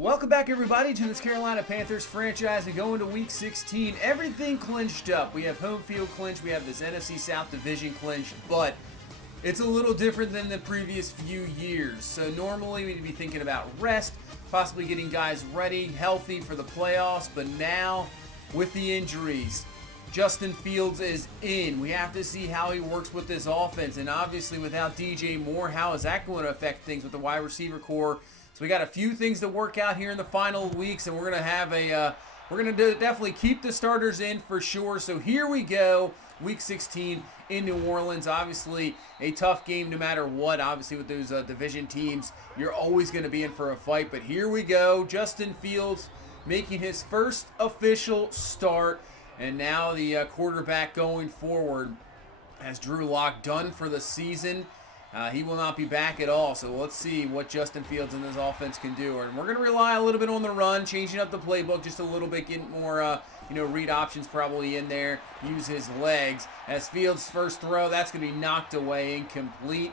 Welcome back, everybody, to this Carolina Panthers franchise. We go into Week 16. Everything clinched up. We have home field clinch. We have this NFC South Division clinch, but it's a little different than the previous few years. So normally we'd be thinking about rest, possibly getting guys ready, healthy for the playoffs, but now with the injuries, Justin Fields is in. We have to see how he works with this offense, and obviously without DJ Moore, how is that going to affect things with the wide receiver core? So we got a few things to work out here in the final weeks, and we're going to have definitely keep the starters in for sure. So here we go, Week 16 in New Orleans. Obviously a tough game no matter what. Obviously with those division teams, you're always going to be in for a fight. But here we go, Justin Fields making his first official start, and now the quarterback going forward has Drew Lock done for the season. He will not be back at all, so let's see what Justin Fields and this offense can do. And we're going to rely a little bit on the run, changing up the playbook just a little bit, getting more, read options probably in there, use his legs. As Fields' first throw, that's going to be knocked away, incomplete.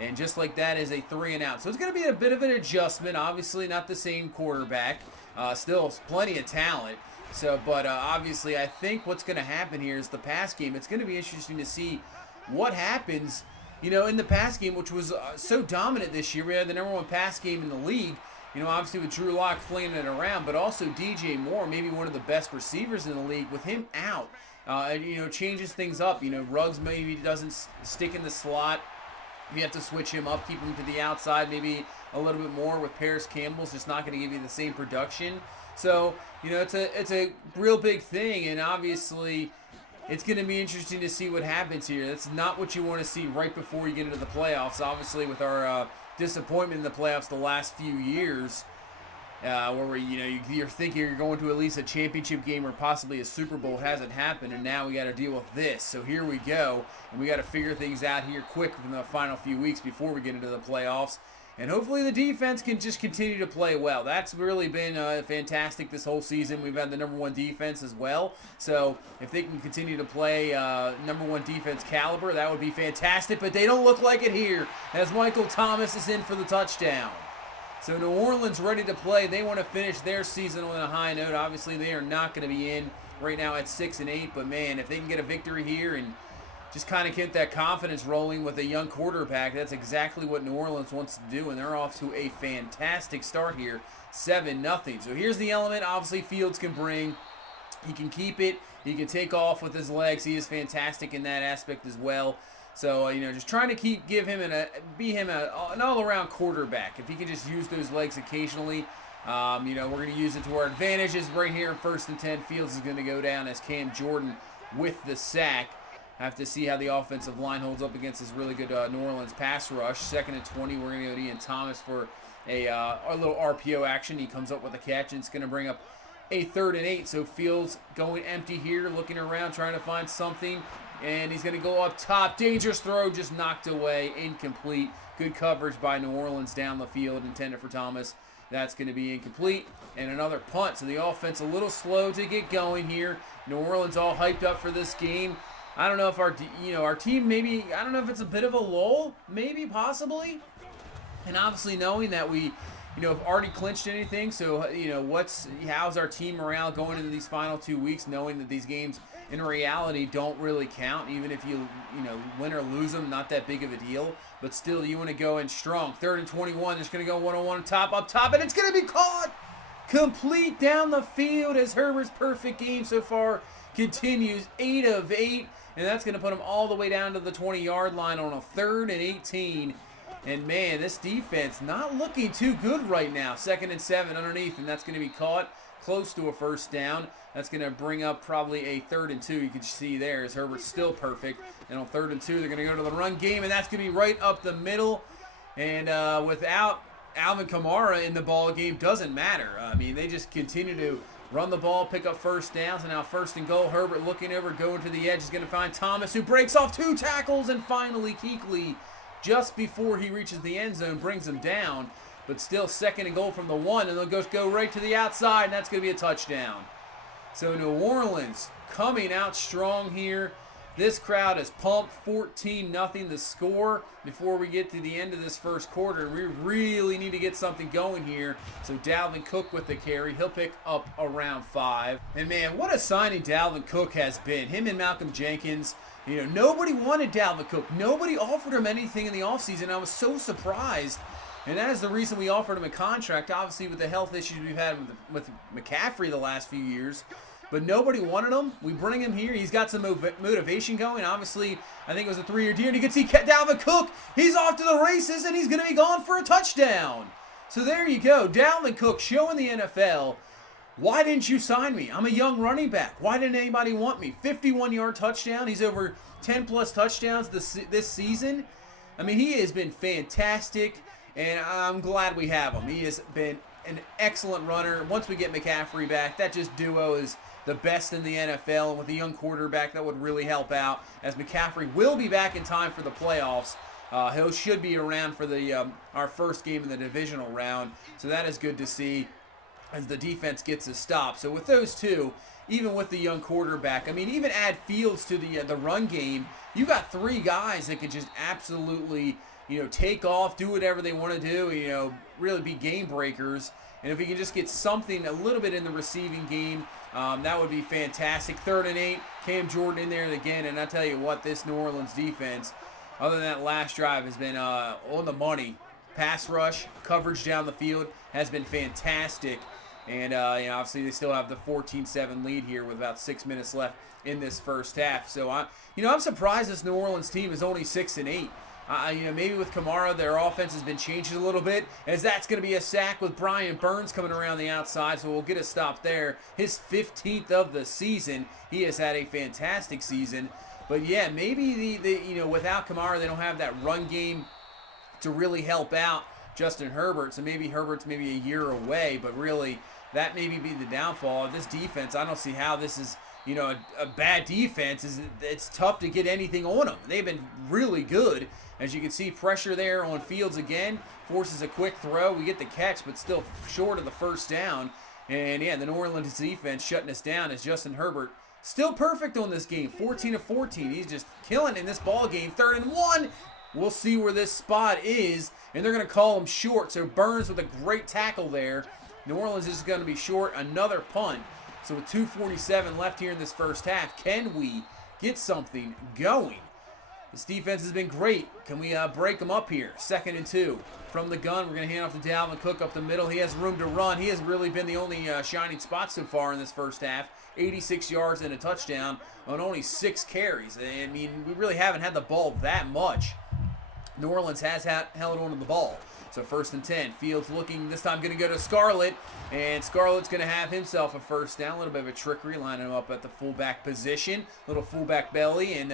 And just like that is a 3-and-out. So it's going to be a bit of an adjustment. Obviously not the same quarterback. Still plenty of talent. But obviously I think what's going to happen here is the pass game. It's going to be interesting to see what happens in the pass game, which was so dominant this year. We had the number 1 pass game in the league. Obviously with Drew Lock flinging it around, but also DJ Moore, maybe one of the best receivers in the league. With him out, changes things up. Ruggs maybe doesn't stick in the slot. You have to switch him up, keep him to the outside, maybe a little bit more. With Paris Campbell's just not going to give you the same production. So, it's a real big thing, and obviously it's going to be interesting to see what happens here. That's not what you want to see right before you get into the playoffs. Obviously, with our disappointment in the playoffs the last few years, where you're thinking you're going to at least a championship game or possibly a Super Bowl, it hasn't happened, and now we got to deal with this. So here we go, and we got to figure things out here quick in the final few weeks before we get into the playoffs. And hopefully the defense can just continue to play well. That's really been fantastic this whole season. We've had the number 1 defense as well. So if they can continue to play number 1 defense caliber, that would be fantastic. But they don't look like it here, as Michael Thomas is in for the touchdown. So New Orleans ready to play. They want to finish their season on a high note. Obviously they are not going to be in right now at 6-8. But man, if they can get a victory here and just kind of get that confidence rolling with a young quarterback, that's exactly what New Orleans wants to do, and they're off to a fantastic start here, 7-0. So here's the element obviously Fields can bring. He can keep it. He can take off with his legs. He is fantastic in that aspect as well. So, just trying to be him an all-around quarterback. If he can just use those legs occasionally, we're going to use it to our advantages right here in 1st and 10. Fields is going to go down as Cam Jordan with the sack. Have to see how the offensive line holds up against this really good New Orleans pass rush. 2nd and 20, we're going to go to Ian Thomas for our little RPO action. He comes up with a catch, and it's going to bring up a 3rd and 8. So Fields going empty here, looking around, trying to find something, and he's going to go up top. Dangerous throw, just knocked away, incomplete. Good coverage by New Orleans down the field, intended for Thomas. That's going to be incomplete, and another punt. So the offense a little slow to get going here. New Orleans all hyped up for this game. I don't know if our team maybe, I don't know if it's a bit of a lull, maybe, possibly. And obviously knowing that we, have already clinched anything. So, how's our team morale going into these final 2 weeks, knowing that these games in reality don't really count. Even if you win or lose them, not that big of a deal. But still, you want to go in strong. 3rd and 21, just going to go one-on-one up top, and it's going to be caught. Complete down the field as Herbert's perfect game so far continues, 8 of 8. And that's going to put him all the way down to the 20-yard line on a 3rd and 18. And, man, this defense not looking too good right now. 2nd and 7 underneath, and that's going to be caught close to a 1st down. That's going to bring up probably a 3rd and 2. You can see there as Herbert's still perfect. And on 3rd and 2, they're going to go to the run game, and that's going to be right up the middle. And without Alvin Kamara in the ball game, doesn't matter. I mean, they just continue to run the ball, pick up 1st downs, and now 1st and goal. Herbert looking over, going to the edge. Is going to find Thomas, who breaks off 2 tackles, and finally Kuechly, just before he reaches the end zone, brings him down. But still 2nd and goal from the 1, and they'll go right to the outside, and that's going to be a touchdown. So New Orleans coming out strong here. This crowd is pumped. 14-0 the score before we get to the end of this first quarter. We really need to get something going here. So Dalvin Cook with the carry. He'll pick up around 5. And man, what a signing Dalvin Cook has been. Him and Malcolm Jenkins. You know, nobody wanted Dalvin Cook. Nobody offered him anything in the offseason. I was so surprised. And that is the reason we offered him a contract. Obviously, with the health issues we've had with McCaffrey the last few years. But nobody wanted him. We bring him here. He's got some motivation going. Obviously, I think it was a 3-year deal. And you can see Dalvin Cook. He's off to the races, and he's going to be gone for a touchdown. So there you go. Dalvin Cook showing the NFL, why didn't you sign me? I'm a young running back. Why didn't anybody want me? 51-yard touchdown. He's over 10-plus touchdowns this season. I mean, he has been fantastic, and I'm glad we have him. He has been an excellent runner. Once we get McCaffrey back, that just duo is the best in the NFL, and with a young quarterback, that would really help out, as McCaffrey will be back in time for the playoffs. He should be around for our first game in the divisional round, so that is good to see as the defense gets a stop. So with those two, even with the young quarterback, I mean, even add Fields to the run game, you got 3 guys that could just absolutely, you know, take off, do whatever they want to do, you know, really be game breakers. And if we can just get something a little bit in the receiving game, that would be fantastic. 3rd and 8, Cam Jordan in there again, and I tell you what, this New Orleans defense, other than that last drive, has been on the money. Pass rush, coverage down the field has been fantastic. And you know, obviously they still have the 14-7 lead here with about 6 minutes left in this first half. So I'm surprised this New Orleans team is only 6-8. You know, maybe with Kamara, their offense has been changed a little bit, as that's going to be a sack with Brian Burns coming around the outside, so we'll get a stop there. His 15th of the season. He has had a fantastic season. But yeah, maybe you know, without Kamara, they don't have that run game to really help out Justin Herbert. So maybe Herbert's maybe a year away, but really that maybe be the downfall of this defense. I don't see how this is, you know, a bad defense. It's tough to get anything on them. They've been really good. As you can see, pressure there on Fields again. Forces a quick throw. We get the catch, but still short of the first down. And yeah, the New Orleans defense shutting us down as Justin Herbert still perfect on this game. 14 of 14. He's just killing in this ball game. 3rd and 1. We'll see where this spot is. And they're going to call him short. So Burns with a great tackle there. New Orleans is going to be short. Another punt. So with 2:47 left here in this first half, can we get something going? This defense has been great. Can we break them up here? 2nd and 2. From the gun, we're going to hand off to Dalvin Cook up the middle. He has room to run. He has really been the only shining spot so far in this first half. 86 yards and a touchdown on only 6 carries. I mean, we really haven't had the ball that much. New Orleans has held on to the ball. So 1st and 10. Fields looking, this time going to go to Scarlett. And Scarlett's going to have himself a first down. A little bit of a trickery, lining him up at the fullback position. Little fullback belly, and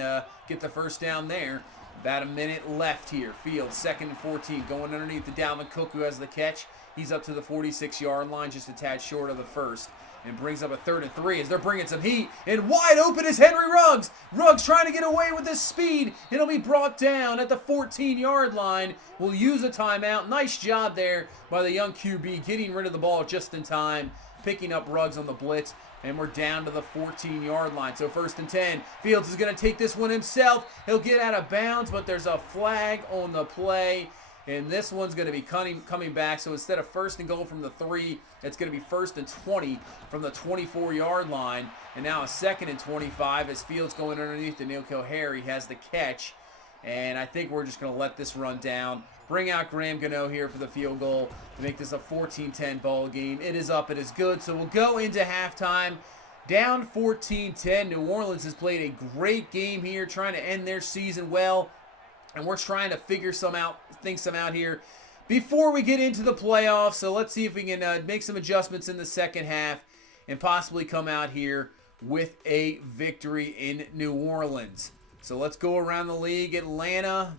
get the first down there. About a minute left here. Fields, 2nd and 14. Going underneath the Dalvin Cook, who has the catch. He's up to the 46-yard line, just a tad short of the first. And brings up a 3rd and 3 as they're bringing some heat. And wide open is Henry Ruggs. Ruggs trying to get away with his speed. It'll be brought down at the 14-yard line. We'll use a timeout. Nice job there by the young QB, getting rid of the ball just in time, picking up Ruggs on the blitz. And we're down to the 14-yard line. So 1st and 10. Fields is going to take this one himself. He'll get out of bounds, but there's a flag on the play. And this one's going to be coming back. So instead of 1st and goal from the 3, it's going to be 1st and 20 from the 24-yard line. And now a 2nd and 25 as Fields going underneath to N'Keal Harry has the catch. And I think we're just going to let this run down. Bring out Graham Gano here for the field goal to make this a 14-10 ball game. It is up. It is good. So we'll go into halftime. Down 14-10. New Orleans has played a great game here, trying to end their season well. And we're trying to think some out here before we get into the playoffs. So let's see if we can make some adjustments in the second half and possibly come out here with a victory in New Orleans. So let's go around the league. Atlanta,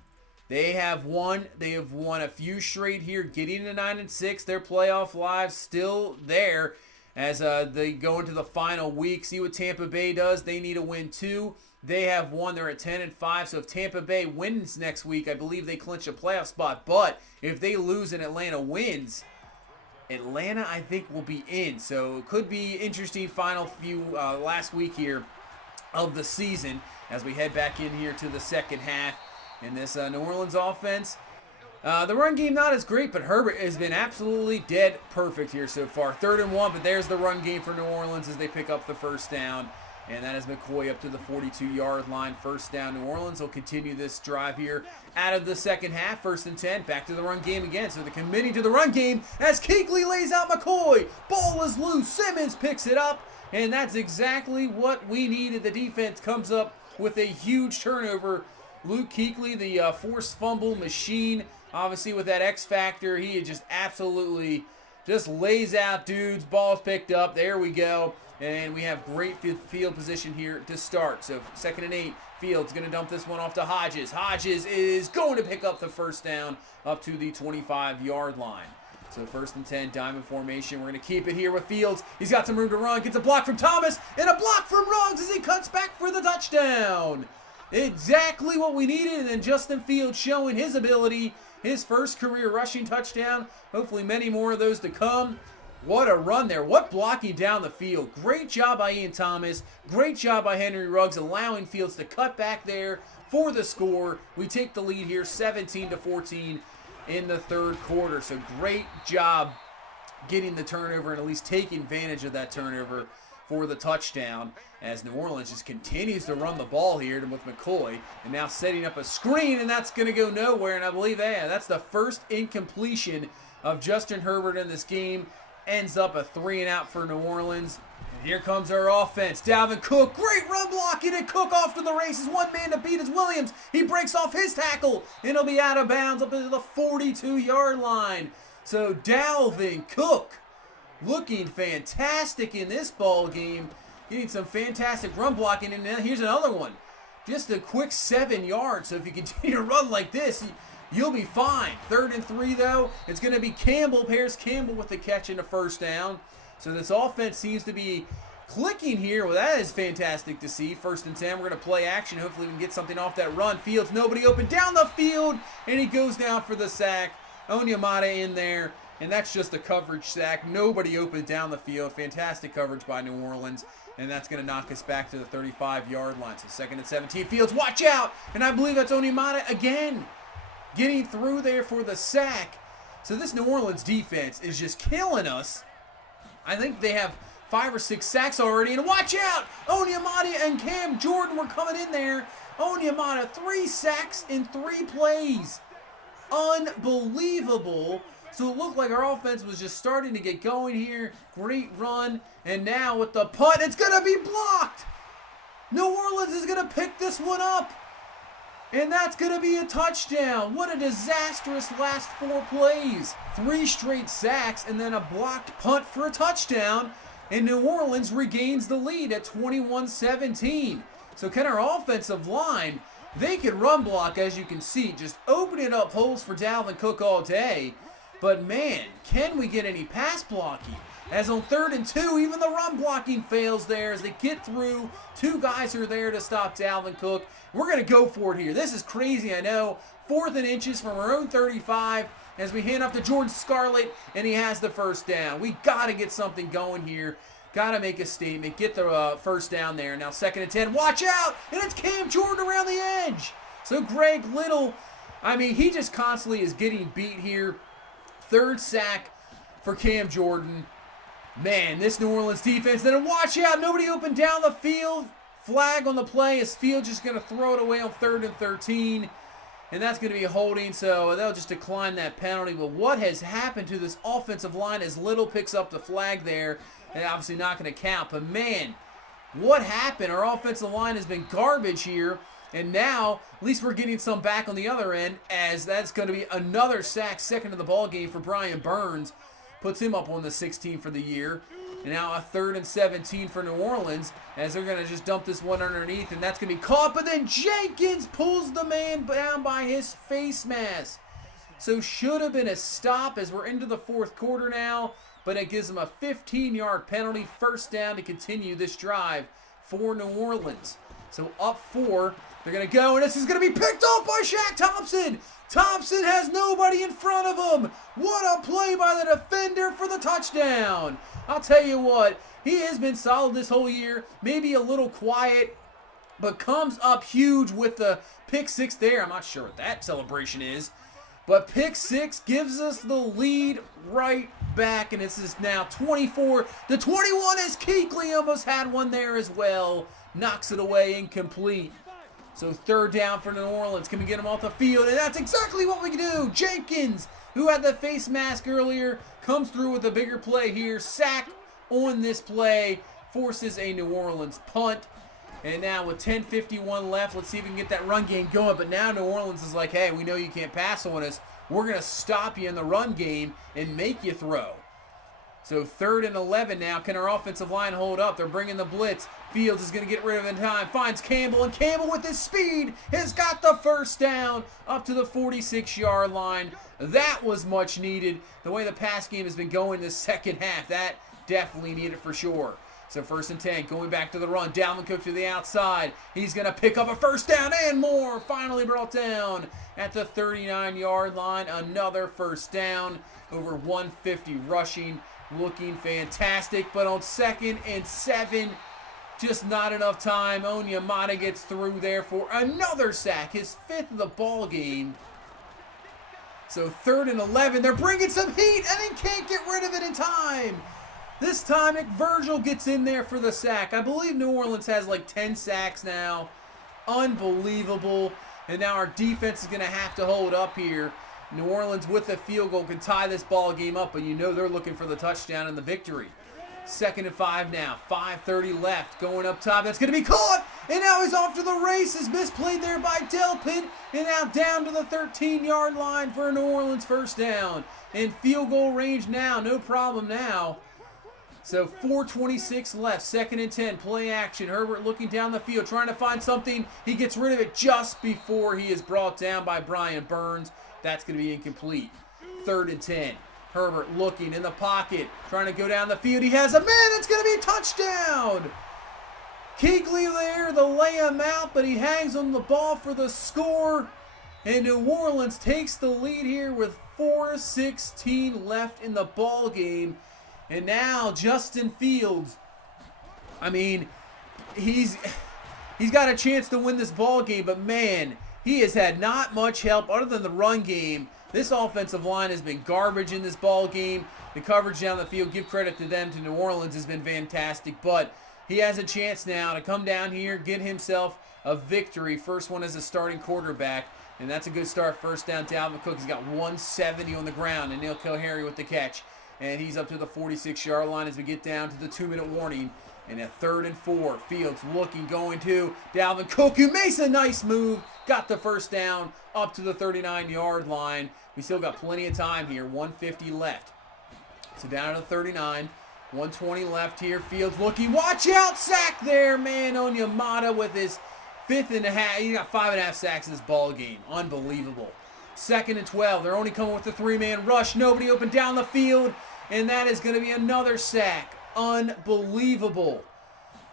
they have won. They have won a few straight here, getting to 9-6. Their playoff lives still there as they go into the final week. See what Tampa Bay does. They need a win too. They have won. They're at 10-5. So if Tampa Bay wins next week, I believe they clinch a playoff spot. But if they lose and Atlanta wins, Atlanta, I think, will be in. So it could be interesting final few last week here of the season as we head back in here to the second half in this New Orleans offense. The run game not as great, but Herbert has been absolutely dead perfect here so far. 3rd and 1, but there's the run game for New Orleans as they pick up the first down. And that is McCoy up to the 42-yard line. First down, New Orleans will continue this drive here out of the second half. 1st and 10, back to the run game again. So they're committing to the run game as Kuechly lays out McCoy. Ball is loose. Simmons picks it up, and that's exactly what we needed. The defense comes up with a huge turnover. Luke Kuechly, the forced fumble machine, obviously with that X factor, he just absolutely just lays out dudes. Ball's picked up. There we go. And we have great field position here to start. So 2nd and 8, Fields going to dump this one off to Hodges. Hodges is going to pick up the first down up to the 25-yard line. So 1st and 10, diamond formation. We're going to keep it here with Fields. He's got some room to run. Gets a block from Thomas and a block from Ruggs as he cuts back for the touchdown. Exactly what we needed. And then Justin Fields showing his ability. His first career rushing touchdown. Hopefully many more of those to come. What a run there. What blocking down the field. Great job by Ian Thomas. Great job by Henry Ruggs, allowing Fields to cut back there for the score. We take the lead here 17-14 in the 3rd quarter. So great job getting the turnover and at least taking advantage of that turnover for the touchdown as New Orleans just continues to run the ball here with McCoy and now setting up a screen, and that's going to go nowhere. And I believe that's the first incompletion of Justin Herbert in this game. Ends up a 3-and-out for New Orleans. And here comes our offense. Dalvin Cook, great run blocking, and Cook off to the races. One man to beat is Williams. He breaks off his tackle, and he'll be out of bounds up into the 42-yard line. So Dalvin Cook looking fantastic in this ball game, getting some fantastic run blocking. And here's another one. Just a quick 7 yards. So if you continue to run like this, you'll be fine. 3rd and 3, though. It's going to be Campbell. Paris Campbell with the catch and the first down. So this offense seems to be clicking here. Well, that is fantastic to see. 1st and 10. We're going to play action. Hopefully we can get something off that run. Fields, nobody open down the field. And he goes down for the sack. Onyemata in there. And that's just a coverage sack. Nobody open down the field. Fantastic coverage by New Orleans. And that's going to knock us back to the 35-yard line. So 2nd and 17. Fields, watch out. And I believe that's Onyemata again, getting through there for the sack. So this New Orleans defense is just killing us. I think they have 5 or 6 sacks already. And watch out! Onyemata and Cam Jordan were coming in there. Onyemata, 3 sacks in 3 plays. Unbelievable. So it looked like our offense was just starting to get going here. Great run. And now with the punt, it's going to be blocked. New Orleans is going to pick this one up. And that's going to be a touchdown. What a disastrous last 4 plays. 3 straight sacks and then a blocked punt for a touchdown. And New Orleans regains the lead at 21-17. So can our offensive line, they can run block, as you can see, just opening up holes for Dalvin Cook all day. But man, can we get any pass blocking? As on 3rd and 2, even the run blocking fails there as they get through. 2 guys are there to stop Dalvin Cook. We're going to go for it here. This is crazy, I know. 4th and inches from our own 35 as we hand off to Jordan Scarlett, and he has the first down. We got to get something going here. Got to make a statement. Get the first down there. Now 2nd and 10. Watch out! And it's Cam Jordan around the edge. So Greg Little, I mean, he just constantly is getting beat here. 3rd sack for Cam Jordan. Man, this New Orleans defense. Then watch out. Nobody open down the field. Flag on the play. Is Field just going to throw it away on 3rd and 13? And that's going to be a holding, so they'll just decline that penalty. But what has happened to this offensive line as Little picks up the flag there? And obviously not going to count. But man, what happened? Our offensive line has been garbage here. And now, at least we're getting some back on the other end, as that's going to be another sack, 2nd of the ball game for Brian Burns. Puts him up on the 16 for the year. And now a 3rd and 17 for New Orleans, as they're going to just dump this one underneath, and that's going to be caught. But then Jenkins pulls the man down by his face mask. So should have been a stop as we're into the 4th quarter now, but it gives them a 15-yard penalty, 1st down to continue this drive for New Orleans. So up 4. They're going to go, and this is going to be picked off by Shaq Thompson. Thompson has nobody in front of him. What a play by the defender for the touchdown. I'll tell you what, he has been solid this whole year. Maybe a little quiet but comes up huge with the pick six there. I'm not sure what that celebration is, but pick six gives us the lead right back, and this is now 24 to 21 as Kuechly almost had one there as well. Knocks it away, incomplete. So third down for New Orleans. Can we get him off the field? And that's exactly what we can do. Jenkins, who had the face mask earlier, comes through with a bigger play here. Sack on this play, forces a New Orleans punt. And now with 10:51 left, let's see if we can get that run game going. But now New Orleans is like, hey, we know you can't pass on us. We're going to stop you in the run game and make you throw. So 3rd and 11 now. Can our offensive line hold up? They're bringing the blitz. Fields is going to get rid of it in time. Finds Campbell, and Campbell with his speed has got the first down up to the 46-yard line. That was much needed. The way the pass game has been going this second half, that definitely needed for sure. So 1st and 10, going back to the run. Dalvin Cook to the outside. He's going to pick up a first down and more. Finally brought down at the 39-yard line. Another first down. Over 150 rushing. Looking fantastic. But on 2nd and 7, just not enough time. Onyemata gets through there for another sack. His 5th of the ball game. So 3rd and 11. They're bringing some heat and they can't get rid of it in time. This time, McVirgil gets in there for the sack. I believe New Orleans has like 10 sacks now. Unbelievable. And now our defense is going to have to hold up here. New Orleans with a field goal can tie this ball game up, but you know they're looking for the touchdown and the victory. 2nd and 5 now. 5:30 left. Going up top. That's going to be caught. And now he's off to the races. Misplayed there by Delpit. And now down to the 13-yard line for a New Orleans first down. In field goal range now. No problem now. So 4:26 left, 2nd and 10, play action. Herbert looking down the field, trying to find something. He gets rid of it just before he is brought down by Brian Burns. That's going to be incomplete. 3rd and 10. Herbert looking in the pocket, trying to go down the field. He has a man. It's going to be a touchdown. Kuechly there to lay him out, but he hangs on the ball for the score. And New Orleans takes the lead here with 4:16 left in the ball game. And now Justin Fields, I mean, he's got a chance to win this ball game, but man, he has had not much help other than the run game. This offensive line has been garbage in this ball game. The coverage down the field, give credit to them, to New Orleans, has been fantastic, but he has a chance now to come down here, get himself a victory. First one as a starting quarterback, and that's a good start. First down, Dalvin Cook. He's got 170 on the ground, and Neil Kilharry with the catch. And he's up to the 46-yard line as we get down to the 2-minute warning. And at 3rd and 4, Fields looking, going to Dalvin Cook, who makes a nice move. Got the first down up to the 39-yard line. We still got plenty of time here. 150 left. So down to the 39. 120 left here. Fields looking. Watch out. Sack there, man. Onyemata with his 5th and a half. He got 5.5 sacks in this ball game. Unbelievable. 2nd and 12. They're only coming with the 3-man rush. Nobody open down the field. And that is going to be another sack. Unbelievable.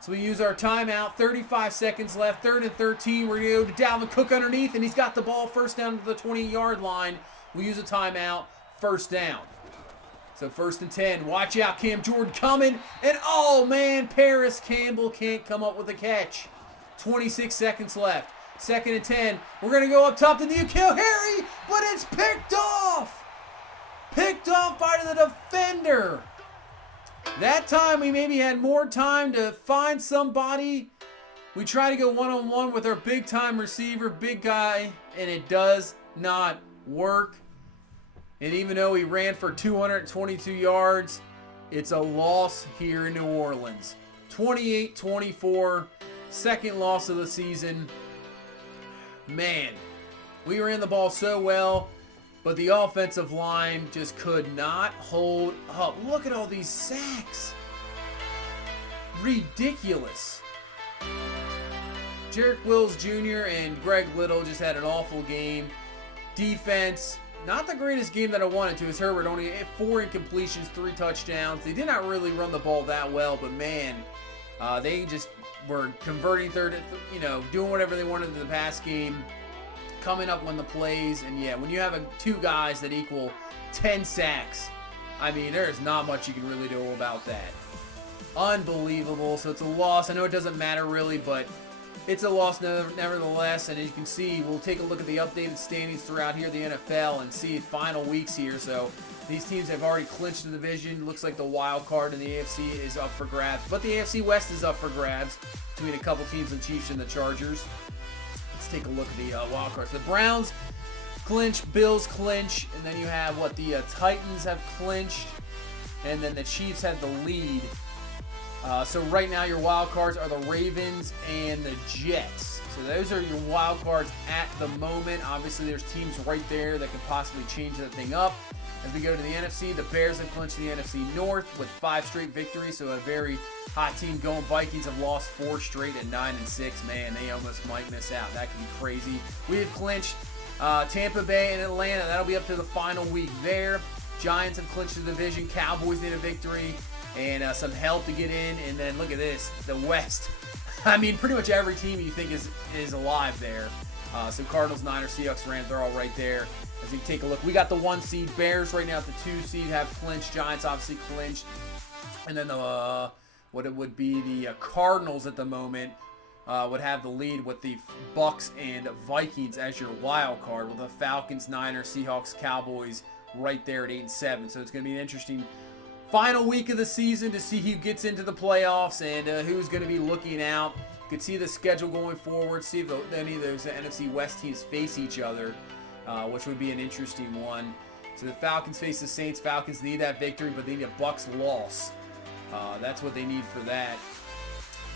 So we use our timeout. 35 seconds left. 3rd and 13. We're going to go to Dalvin Cook underneath. And he's got the ball first down to the 20-yard line. We use a timeout. First down. So 1st and 10. Watch out. Cam Jordan coming. And oh, man. Paris Campbell can't come up with a catch. 26 seconds left. 2nd and 10. We're going to go up top to Neil Kilharry, but it's picked off. Picked off by the defender. That time we maybe had more time to find somebody. We try to go one-on-one with our big-time receiver, big guy, and it does not work. And even though he ran for 222 yards, it's a loss here in New Orleans. 28-24, second loss of the season. Man, we ran the ball so well, but the offensive line just could not hold up. Look at all these sacks. Ridiculous. Jarek Wills Jr. and Greg Little just had an awful game. Defense, not the greatest game that I wanted to. As Herbert only had 4 incompletions, 3 touchdowns. They did not really run the ball that well, but man, they just were converting doing whatever they wanted in the pass game, coming up on the plays. And yeah, when you have 2 guys that equal 10 sacks, I mean, there's not much you can really do about that. Unbelievable. So it's a loss. I know it doesn't matter really, but it's a loss nevertheless, and as you can see, we'll take a look at the updated standings throughout here, the NFL, and see final weeks here. So these teams have already clinched the division. Looks like the wild card in the AFC is up for grabs, but the AFC West is up for grabs between a couple teams, the Chiefs and the Chargers. Let's take a look at the wild cards. The Browns clinch, Bills clinch, and then you have the Titans have clinched, and then the Chiefs have the lead. So right now your wild cards are the Ravens and the Jets. So those are your wild cards at the moment. Obviously there's teams right there that could possibly change that thing up. As we go to the NFC, the Bears have clinched the NFC North with 5 straight victories. So a very hot team going. Vikings have lost 4 straight at 9-6. Man, they almost might miss out. That could be crazy. We have clinched Tampa Bay and Atlanta. That'll be up to the final week there. Giants have clinched the division. Cowboys need a victory and some help to get in. And then look at this, the West. I mean, pretty much every team you think is alive there. So Cardinals, Niners, Seahawks, Rams, they're all right there. As you take a look, we got the 1 seed. Bears right now at the 2 seed have clinched. Giants obviously clinched. And then what it would be the Cardinals at the moment would have the lead with the Bucks and Vikings as your wild card, with the Falcons, Niners, Seahawks, Cowboys right there at 8-7. So it's going to be an interesting final week of the season to see who gets into the playoffs and who's going to be looking out. You can see the schedule going forward, see if any of those NFC West teams face each other, which would be an interesting one. So the Falcons face the Saints. Falcons need that victory, but they need a Bucks loss. That's what they need for that.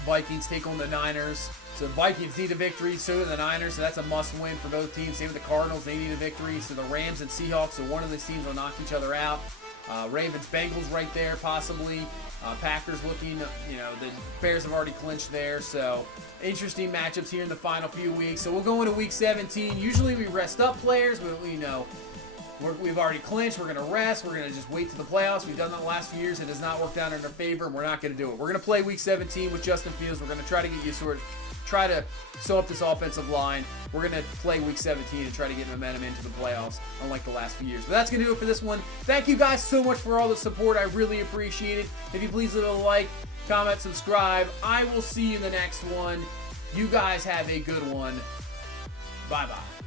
Vikings take on the Niners. So the Vikings need a victory, so do the Niners, so that's a must-win for both teams. Same with the Cardinals, they need a victory. So the Rams and Seahawks, so one of these teams will knock each other out. Ravens, Bengals right there, possibly. Packers looking, the Bears have already clinched there. So interesting matchups here in the final few weeks. So we'll go into week 17. Usually we rest up players, but we've already clinched. We're going to rest. We're going to just wait to the playoffs. We've done that the last few years. It has not worked out in our favor, and we're not going to do it. We're going to play week 17 with Justin Fields. We're going to try to get you try to sew up this offensive line. We're going to play week 17 and try to get momentum into the playoffs, unlike the last few years. But that's going to do it for this one. Thank you guys so much for all the support. I really appreciate it. If you please leave a like, comment, subscribe. I will see you in the next one. You guys have a good one. Bye-bye.